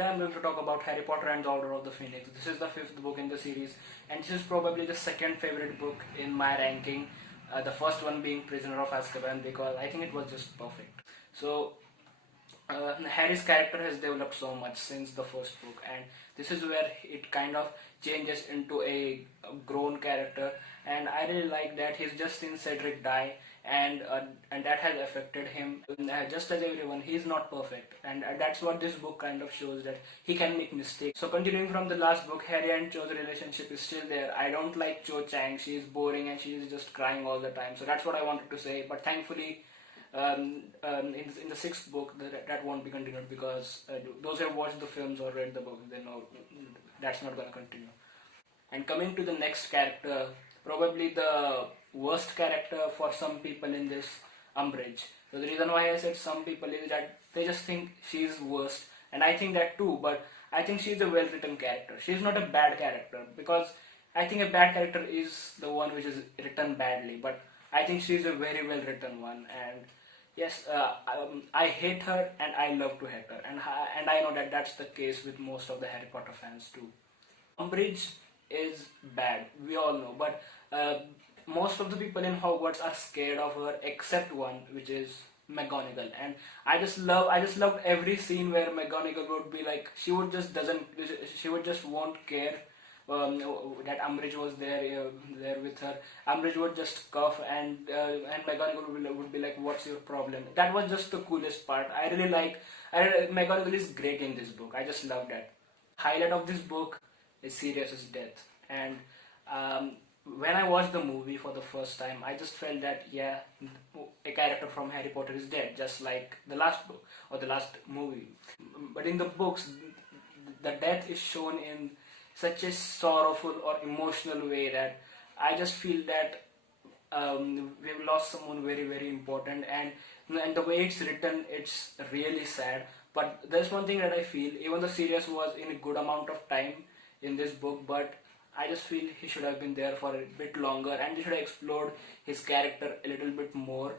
today I'm going to talk about Harry Potter and the Order of the Phoenix. This is the 5th book in the series, and this is probably the second favorite book in my ranking. The first one being Prisoner of Azkaban, because I think it was just perfect. So Harry's character has developed so much since the first book, and this is where it kind of changes into a grown character, and I really like that he's just seen Cedric die, and that has affected him. Just as everyone, he's not perfect, and that's what this book kind of shows, that he can make mistakes. So continuing from the last book, Harry and Cho's relationship is still there. I don't like Cho Chang. She is boring and she is just crying all the time. So that's what I wanted to say. But thankfully, in the 6th book, that won't be continued, because those who have watched the films or read the book, they know that's not going to continue. And coming to the next character, probably the worst character for some people in this, Umbridge. So the reason why I said some people is that they just think she's worst, and I think that too, but I think she's a well written character. She's not a bad character, because I think a bad character is the one which is written badly, but I think she's a very well written one. And yes, I hate her and I love to hate her, and I know that that's the case with most of the Harry Potter fans too. Umbridge is bad, we all know, but most of the people in Hogwarts are scared of her except one, which is McGonagall. And I just loved every scene where McGonagall would be like, she would just won't care that Umbridge was there with her. Umbridge would just cough, and McGonagall would be like, "What's your problem?" That was just the coolest part. McGonagall is great in this book. I just love that. Highlight of this book is Sirius's death, and when I watched the movie for the first time, I just felt that a character from Harry Potter is dead, just like the last book or the last movie. But in the books, the death is shown in such a sorrowful or emotional way that I just feel that we've lost someone very, very important, and the way it's written, it's really sad. But there's one thing that I feel, even though Sirius was in a good amount of time in this book, but I just feel he should have been there for a bit longer, and they should have explored his character a little bit more.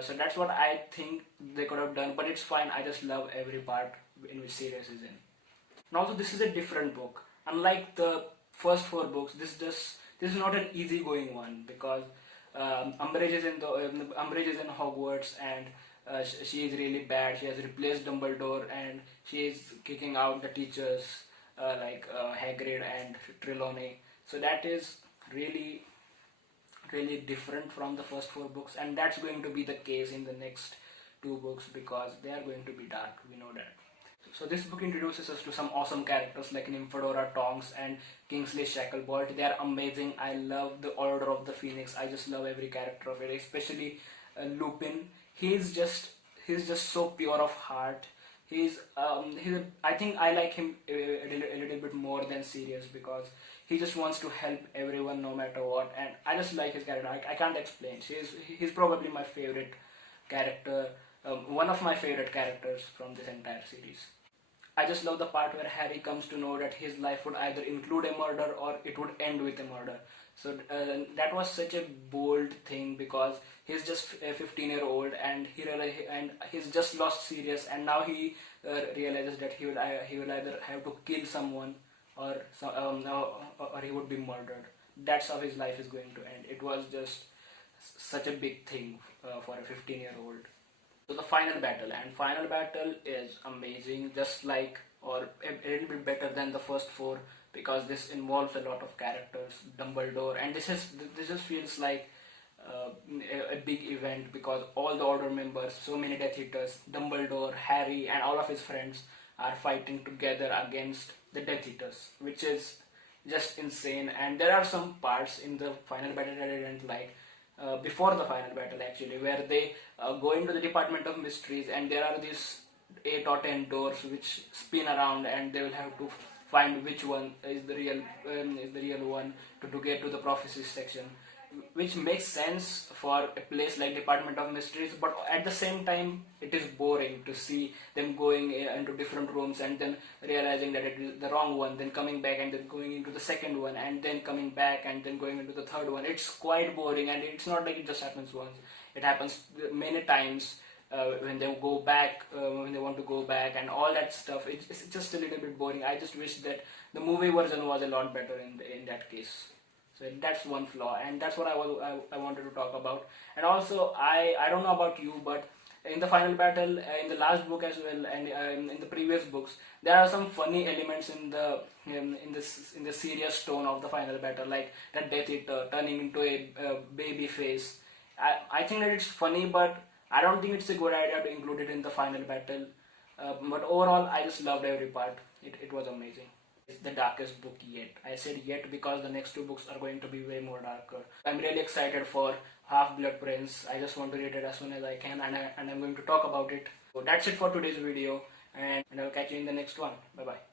So that's what I think they could have done, but it's fine. I just love every part in which Sirius is in. And also, this is a different book. Unlike the first 4 books, this is not an easygoing one, because Umbridge is in Hogwarts, and she is really bad. She has replaced Dumbledore, and she is kicking out the teachers like Hagrid and Trelawney. So that is really, really different from the first 4 books, and that's going to be the case in the next 2 books, because they are going to be dark. We know that. So this book introduces us to some awesome characters like Nymphadora Tonks and Kingsley Shacklebolt. They are amazing. I love the Order of the Phoenix. I just love every character of it, especially Lupin. He's just so pure of heart. I think I like him a little bit more than Sirius, because he just wants to help everyone no matter what, and I just like his character. I can't explain. He's probably my favorite character, one of my favorite characters from this entire series. I just love the part where Harry comes to know that his life would either include a murder or it would end with a murder. So that was such a bold thing, because he's just a 15-year-old, and he's just lost Sirius, and now he realizes that he will either have to kill someone or he would be murdered. That's how his life is going to end. It was just such a big thing for a 15-year-old. So the final battle is amazing, just like, or a little bit better than the first 4, because this involves a lot of characters, Dumbledore, and this just feels like a big event, because all the Order members, so many Death Eaters, Dumbledore, Harry, and all of his friends are fighting together against the Death Eaters, which is just insane. And there are some parts in the final battle that I didn't like. Before the final battle, actually, where they go into the Department of Mysteries, and there are these 8 or 10 doors which spin around, and they will have to find which one is the real one to get to the prophecies section, which makes sense for a place like Department of Mysteries, but at the same time it is boring to see them going into different rooms and then realizing that it is the wrong one, then coming back and then going into the second one, and then coming back and then going into the third one. It's quite boring, and it's not like it just happens once. It happens many times when they go back, when they want to go back, and all that stuff. It's just a little bit boring. I just wish that the movie version was a lot better in that case. So that's one flaw, and that's what I wanted to talk about. And also, I don't know about you, but in the final battle, in the last book as well, and in the previous books, there are some funny elements in the serious tone of the final battle, like that Death Eater turning into a baby face. I think that it's funny, but I don't think it's a good idea to include it in the final battle. But overall, I just loved every part. It was amazing. It's the darkest book yet. I said yet because the next two books are going to be way more darker. I'm really excited for Half-Blood Prince. I just want to read it as soon as I can, and I'm going to talk about it. So that's it for today's video, and I'll catch you in the next one. Bye bye.